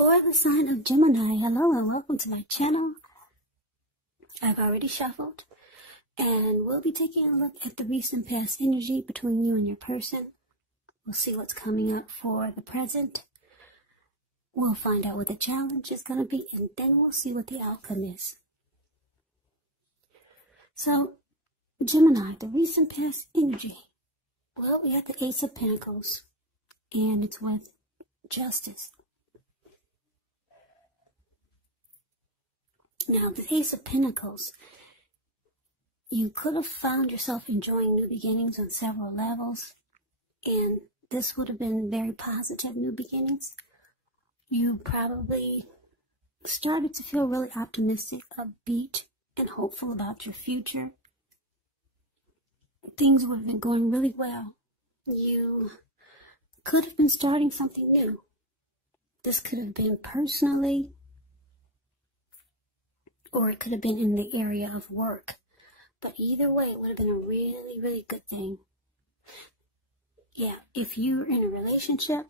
For the sign of Gemini, hello and welcome to my channel. I've already shuffled and we'll be taking a look at the recent past energy between you and your person. We'll see what's coming up for the present. We'll find out what the challenge is going to be, and then we'll see what the outcome is. So, Gemini, the recent past energy. Well, we have the Ace of Pentacles, and it's with Justice. Now, the Ace of Pentacles, you could have found yourself enjoying new beginnings on several levels, and this would have been very positive new beginnings. You probably started to feel really optimistic, upbeat, and hopeful about your future. Things would have been going really well. You could have been starting something new. This could have been personally, or it could have been in the area of work. But either way, it would have been a really, really good thing. Yeah, if you're in a relationship,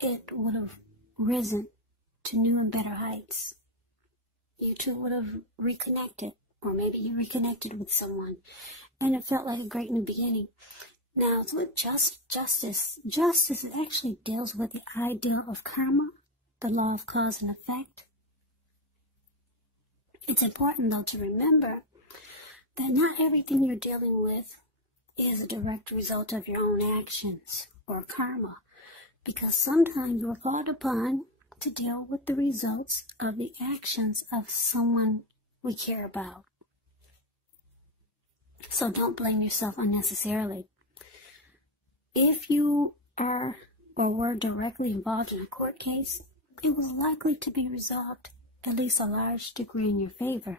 it would have risen to new and better heights. You two would have reconnected, or maybe you reconnected with someone, and it felt like a great new beginning. Now, it's with justice. Justice actually deals with the idea of karma, the law of cause and effect. It's important, though, to remember that not everything you're dealing with is a direct result of your own actions or karma, because sometimes we're called upon to deal with the results of the actions of someone we care about. So don't blame yourself unnecessarily. If you are or were directly involved in a court case, it was likely to be resolved at least a large degree in your favor.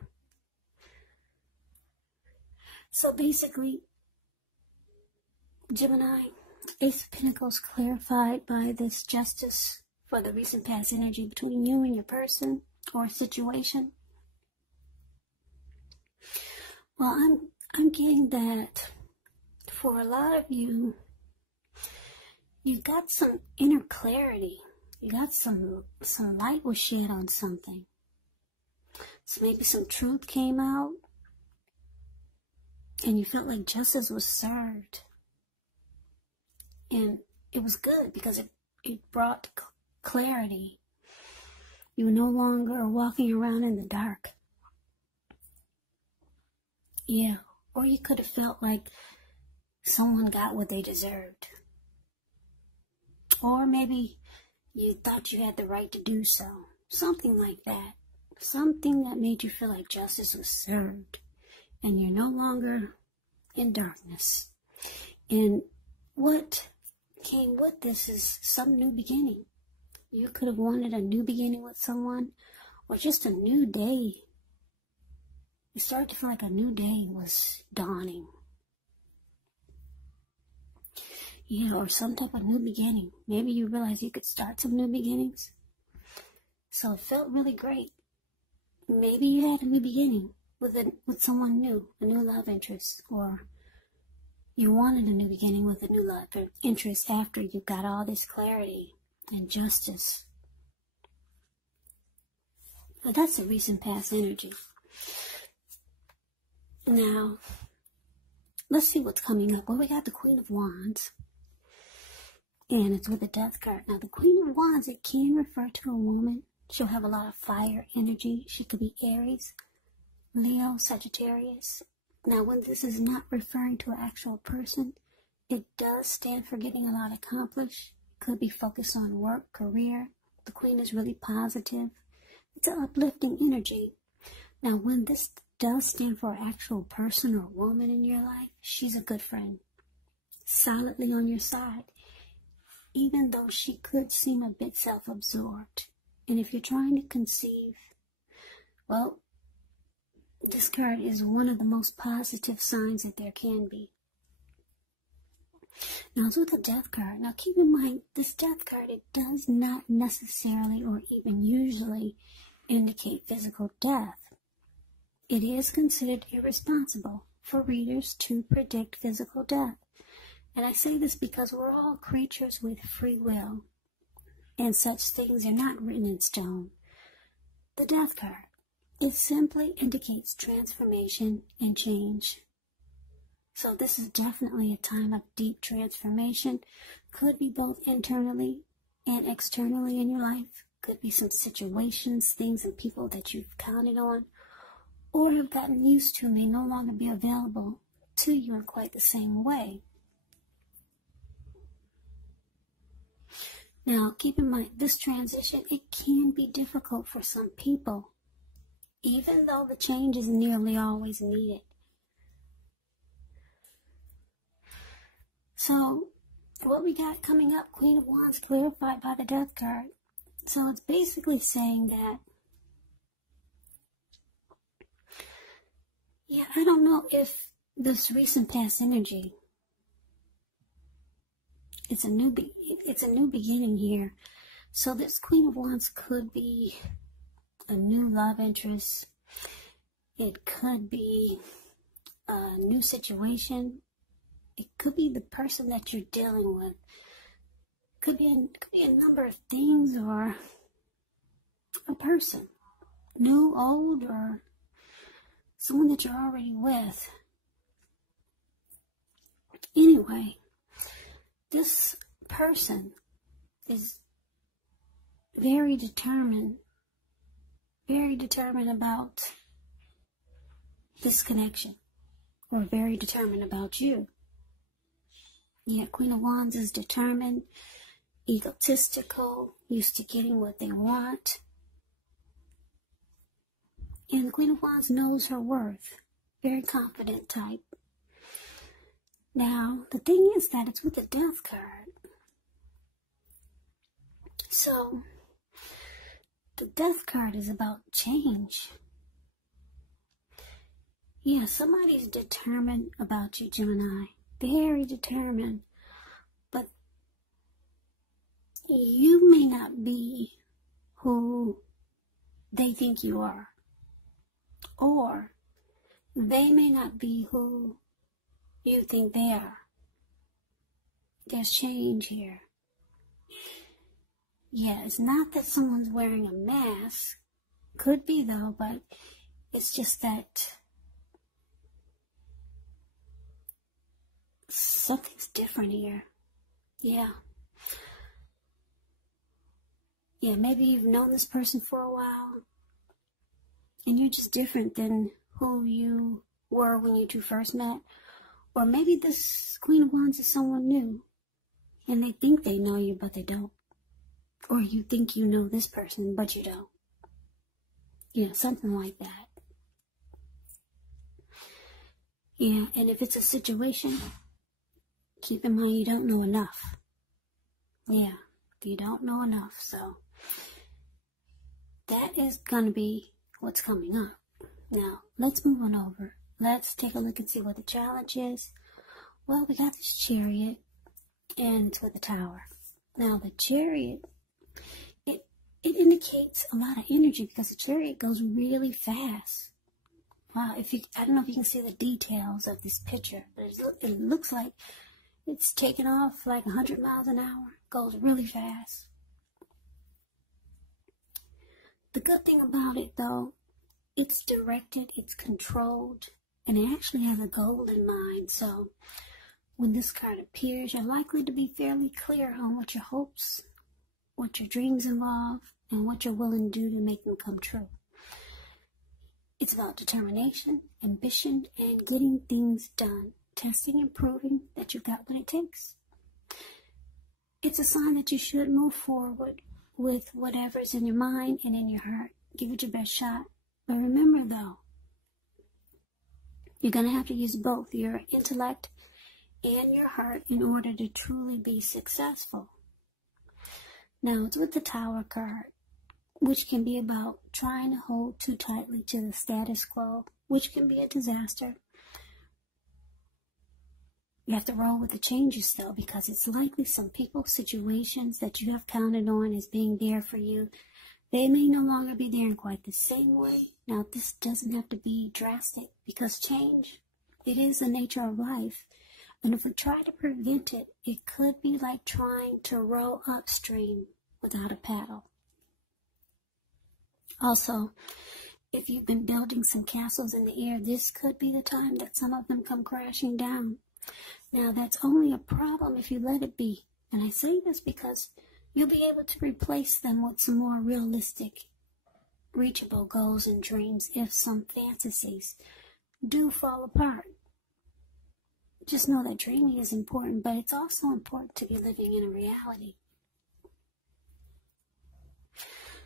So basically, Gemini, Ace of Pentacles clarified by this justice for the recent past energy between you and your person or situation. Well, I'm getting that for a lot of you, you got some inner clarity. You got some light was shed on something. So maybe some truth came out, and you felt like justice was served. And it was good because it brought clarity. You were no longer walking around in the dark. Yeah, or you could have felt like someone got what they deserved. Or maybe you thought you had the right to do so. Something like that. Something that made you feel like justice was served. And you're no longer in darkness. And what came with this is some new beginning. You could have wanted a new beginning with someone, or just a new day. You started to feel like a new day was dawning. Yeah, or some type of new beginning. Maybe you realized you could start some new beginnings. So it felt really great. Maybe you had a new beginning with someone new, a new love interest, or you wanted a new beginning with a new love interest after you got all this clarity and justice. But that's a recent past energy. Now, let's see what's coming up. Well, we got the Queen of Wands, and it's with the Death card. Now, the Queen of Wands, it can refer to a woman. She'll have a lot of fire energy. She could be Aries, Leo, Sagittarius. Now, when this is not referring to an actual person, it does stand for getting a lot accomplished. It could be focused on work, career. The Queen is really positive. It's an uplifting energy. Now, when this does stand for an actual person or woman in your life, she's a good friend, solidly on your side, even though she could seem a bit self-absorbed. And if you're trying to conceive, well, this card is one of the most positive signs that there can be. Now, it's with the Death card. Now, keep in mind, this Death card, it does not necessarily or even usually indicate physical death. It is considered irresponsible for readers to predict physical death. And I say this because we're all creatures with free will. and such things are not written in stone. The Death card, it simply indicates transformation and change. So this is definitely a time of deep transformation. Could be both internally and externally in your life. Could be some situations, things, and people that you've counted on or have gotten used to may no longer be available to you in quite the same way. Now, keep in mind, this transition, it can be difficult for some people, even though the change is nearly always needed. So, what we got coming up, Queen of Wands clarified by the Death card. So it's basically saying that, yeah, I don't know if this recent past energy, it's a new beginning here. So this Queen of Wands could be a new love interest. It could be a new situation. It could be the person that you're dealing with. Could be a number of things, or a person, new, old, or someone that you're already with. Anyway, this person is very determined about this connection, or very determined about you. Yeah, Queen of Wands is determined, egotistical, used to getting what they want. And the Queen of Wands knows her worth. Very confident type. Now, the thing is that it's with the Death card. So, the Death card is about change. Yeah, somebody's determined about you, Gemini. Very determined. But you may not be who they think you are. Or they may not be who you think they are. There's change here. Yeah, it's not that someone's wearing a mask. Could be though, but it's just that something's different here. Yeah. Yeah, maybe you've known this person for a while, and you're just different than who you were when you two first met. Or maybe this Queen of Wands is someone new, and they think they know you, but they don't. Or you think you know this person, but you don't. Yeah, something like that. Yeah, and if it's a situation, keep in mind you don't know enough. Yeah, you don't know enough, so that is going to be what's coming up. Now, let's move on over. Let's take a look and see what the challenge is. Well, we got this Chariot, and it's with the Tower. Now, the Chariot, it indicates a lot of energy because the Chariot goes really fast. Wow, I don't know if you can see the details of this picture, but it looks like it's taking off like 100 miles an hour. Goes really fast. The good thing about it, though, it's directed, it's controlled, and it actually has a goal in mind. So when this card appears, you're likely to be fairly clear on what your hopes, what your dreams involve, and what you're willing to do to make them come true. It's about determination, ambition, and getting things done. Testing and proving that you've got what it takes. It's a sign that you should move forward with whatever's in your mind and in your heart. Give it your best shot. But remember, though, you're going to have to use both your intellect and your heart in order to truly be successful. Now, it's with the Tower card, which can be about trying to hold too tightly to the status quo, which can be a disaster. You have to roll with the changes, though, because it's likely some people, situations that you have counted on as being there for you, they may no longer be there in quite the same way. Now, this doesn't have to be drastic, because change, it is the nature of life. And if we try to prevent it, it could be like trying to row upstream without a paddle. Also, if you've been building some castles in the air, this could be the time that some of them come crashing down. Now, that's only a problem if you let it be. And I say this because you'll be able to replace them with some more realistic, reachable goals and dreams if some fantasies do fall apart. Just know that dreaming is important, but it's also important to be living in a reality.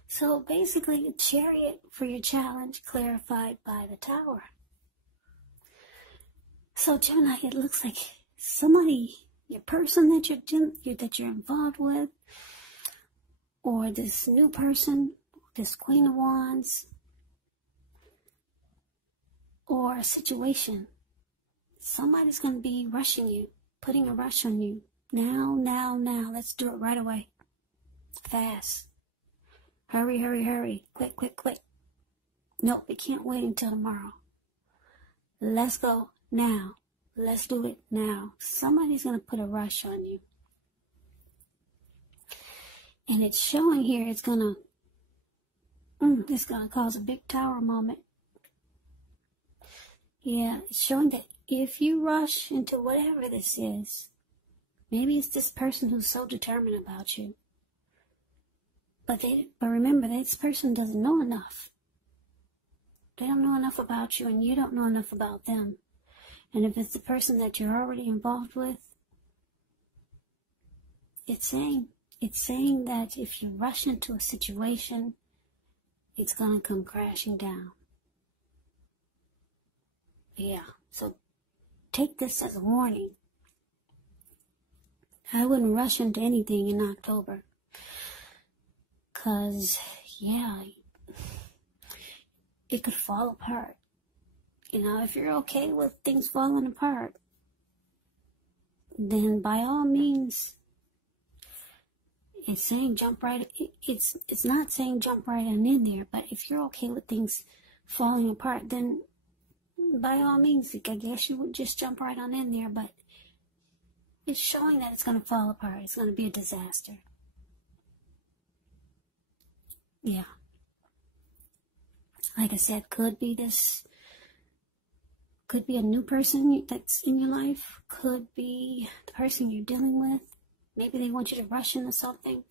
So basically, a Chariot for your challenge clarified by the Tower. So Gemini, it looks like somebody, your person that you're involved with, or this new person, this Queen of Wands, or a situation. Somebody's going to be rushing you, putting a rush on you. Now. Let's do it right away. Fast. Hurry, hurry, hurry. Quick, quick, quick. Nope, we can't wait until tomorrow. Let's go now. Let's do it now. Somebody's going to put a rush on you. And it's showing here it's going to cause a big Tower moment. Yeah, it's showing that if you rush into whatever this is, maybe it's this person who's so determined about you. But remember, this person doesn't know enough. They don't know enough about you, and you don't know enough about them. And if it's the person that you're already involved with, it's saying that if you rush into a situation, it's going to come crashing down. Yeah, so take this as a warning. I wouldn't rush into anything in October. Because, yeah, it could fall apart. You know, if you're okay with things falling apart, then by all means, it's saying jump right. It's not saying jump right on in there, but if you're okay with things falling apart, then by all means, I guess you would just jump right on in there. But it's showing that it's going to fall apart. It's going to be a disaster. Yeah. Like I said, could be a new person that's in your life. Could be the person you're dealing with. Maybe they want you to rush into something.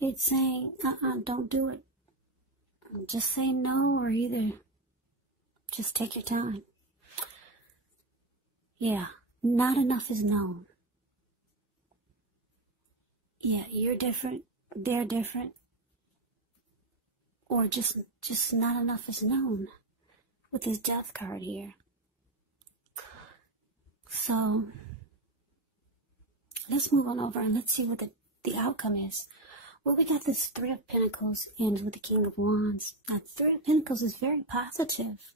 It's saying, don't do it. Just say no, or either just take your time. Yeah, not enough is known. Yeah, you're different. They're different. Or just not enough is known with this Death card here. So let's move on over and let's see what the outcome is. Well, we got this Three of Pentacles ends with the King of Wands. Now, Three of Pentacles is very positive,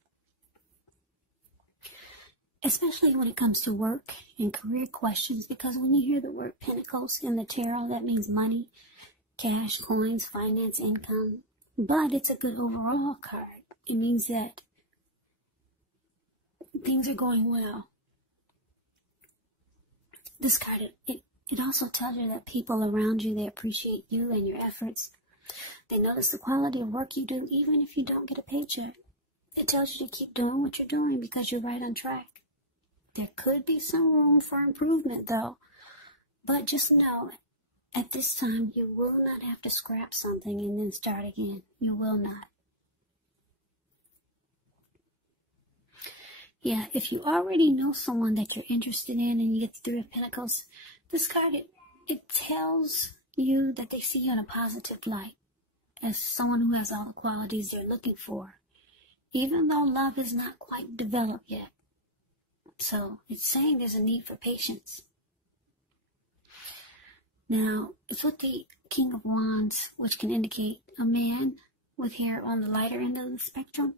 especially when it comes to work and career questions, because when you hear the word Pentacles in the tarot, that means money, cash, coins, finance, income. But it's a good overall card. It means that things are going well. This card, it also tells you that people around you, they appreciate you and your efforts. They notice the quality of work you do, even if you don't get a paycheck. It tells you to keep doing what you're doing because you're right on track. There could be some room for improvement, though. But just know, at this time, you will not have to scrap something and then start again. You will not. Yeah, if you already know someone that you're interested in and you get the Three of Pentacles, this card, it tells you that they see you in a positive light as someone who has all the qualities they're looking for, even though love is not quite developed yet. So it's saying there's a need for patience. Now, it's with the King of Wands, which can indicate a man with hair on the lighter end of the spectrum,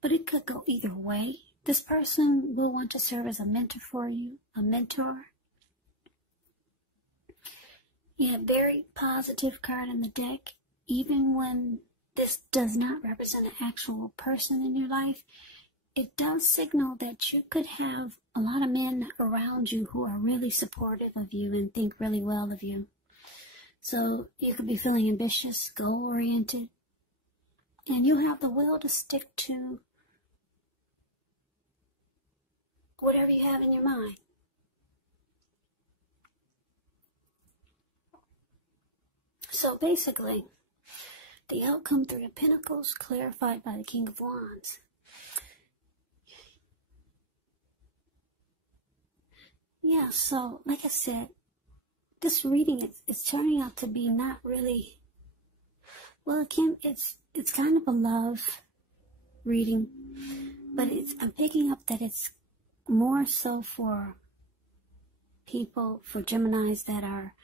but it could go either way. This person will want to serve as a mentor for you, a mentor. Yeah, very positive card in the deck. Even when this does not represent an actual person in your life, it does signal that you could have a lot of men around you who are really supportive of you and think really well of you. So you could be feeling ambitious, goal-oriented, and you have the will to stick to whatever you have in your mind. So basically, the outcome, Three of Pentacles, clarified by the King of Wands. Yeah, so like I said, this reading is turning out to be not really, well, it's kind of a love reading, but I'm picking up that it's more so for people, for Geminis that are,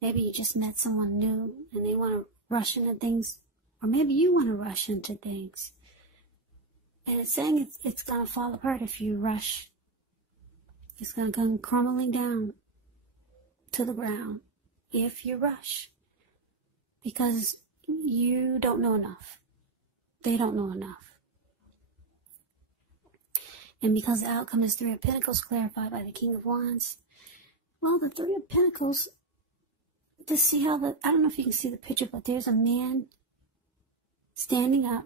maybe you just met someone new and they want to rush into things, or maybe you want to rush into things. And it's saying it's going to fall apart if you rush. It's going to come crumbling down to the ground if you rush. Because you don't know enough. They don't know enough. And because the outcome is Three of Pentacles clarified by the King of Wands, well, the Three of Pentacles, just see how I don't know if you can see the picture, but there's a man standing up,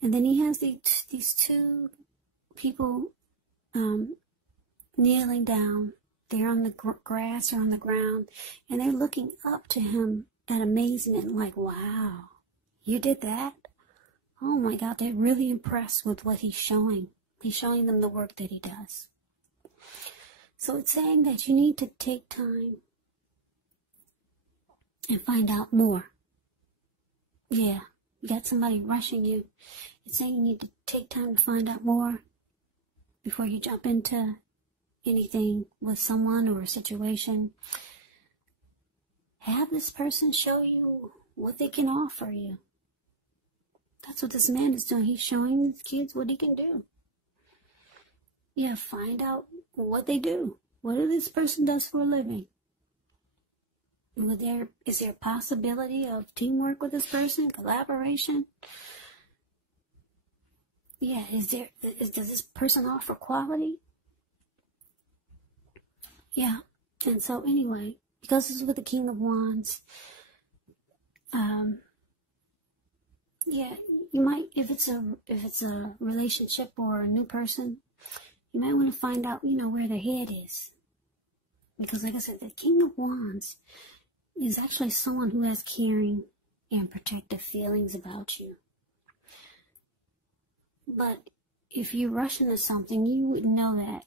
and then he has these two people kneeling down. They're on the grass or on the ground, and they're looking up to him in amazement, like, wow, you did that? Oh my God, they're really impressed with what he's showing. He's showing them the work that he does. So it's saying that you need to take time and find out more. Yeah, you got somebody rushing you. It's saying you need to take time to find out more before you jump into anything with someone or a situation. Have this person show you what they can offer you. That's what this man is doing. He's showing his kids what he can do. Yeah, find out what they do. What this person does for a living. Is there a possibility of teamwork with this person? Collaboration? Yeah, does this person offer quality? Yeah, and so anyway, because this is with the King of Wands, yeah, you might, if it's a relationship or a new person, you might want to find out, where their head is. Because like I said, the King of Wands is actually someone who has caring and protective feelings about you. But if you rush into something, you wouldn't know that.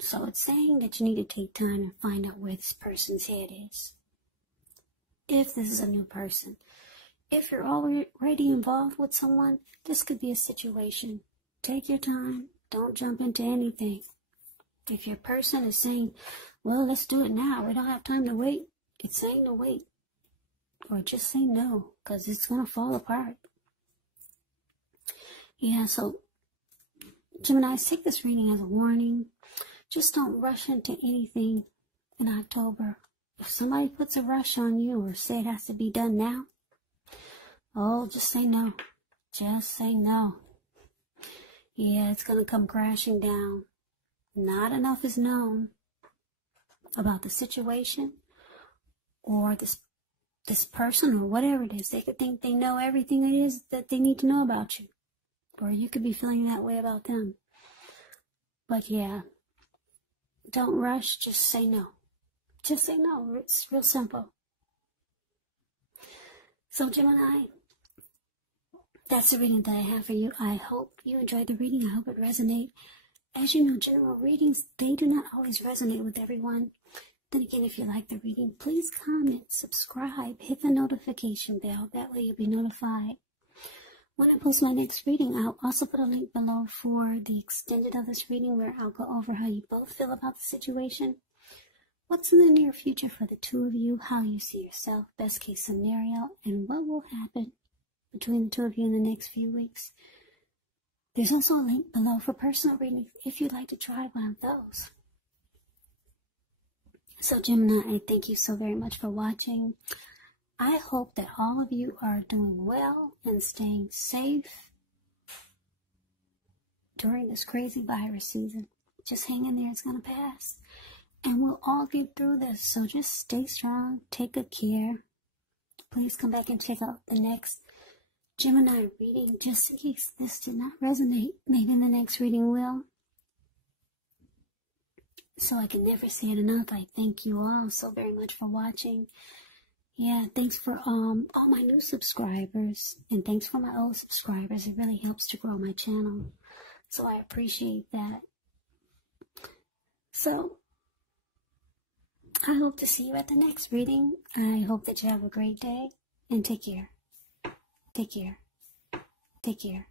So it's saying that you need to take time and find out where this person's head is. If this is a new person. If you're already involved with someone, this could be a situation. Take your time. Don't jump into anything. If your person is saying, well, let's do it now, we don't have time to wait, it's saying to wait. Or just say no, because it's going to fall apart. Yeah, so Geminis, take this reading as a warning. Just don't rush into anything in October. If somebody puts a rush on you or say it has to be done now, just say no. Just say no. Yeah, it's going to come crashing down. Not enough is known about the situation or this person or whatever it is. They could think they know everything it is that they need to know about you. Or you could be feeling that way about them. But yeah, don't rush. Just say no. Just say no. It's real simple. So Gemini, that's the reading that I have for you. I hope you enjoyed the reading. I hope it resonated. As you know, general readings, they do not always resonate with everyone. Then again, if you like the reading, please comment, subscribe, hit the notification bell. That way you'll be notified when I post my next reading. I'll also put a link below for the extended of this reading where I'll go over how you both feel about the situation. What's in the near future for the two of you, how you see yourself, best case scenario, and what will happen between the two of you in the next few weeks. There's also a link below for personal readings if you'd like to try one of those. So Gemini, I thank you so very much for watching. I hope that all of you are doing well and staying safe during this crazy virus season. Just hang in there, it's going to pass. And we'll all get through this, so just stay strong, take good care, please come back and check out the next Gemini reading, just in case this did not resonate. Maybe the next reading will. So I can never say it enough. I thank you all so very much for watching. Yeah, thanks for all my new subscribers, and thanks for my old subscribers. It really helps to grow my channel, so I appreciate that. So I hope to see you at the next reading. I hope that you have a great day, and take care. Take care. Take care.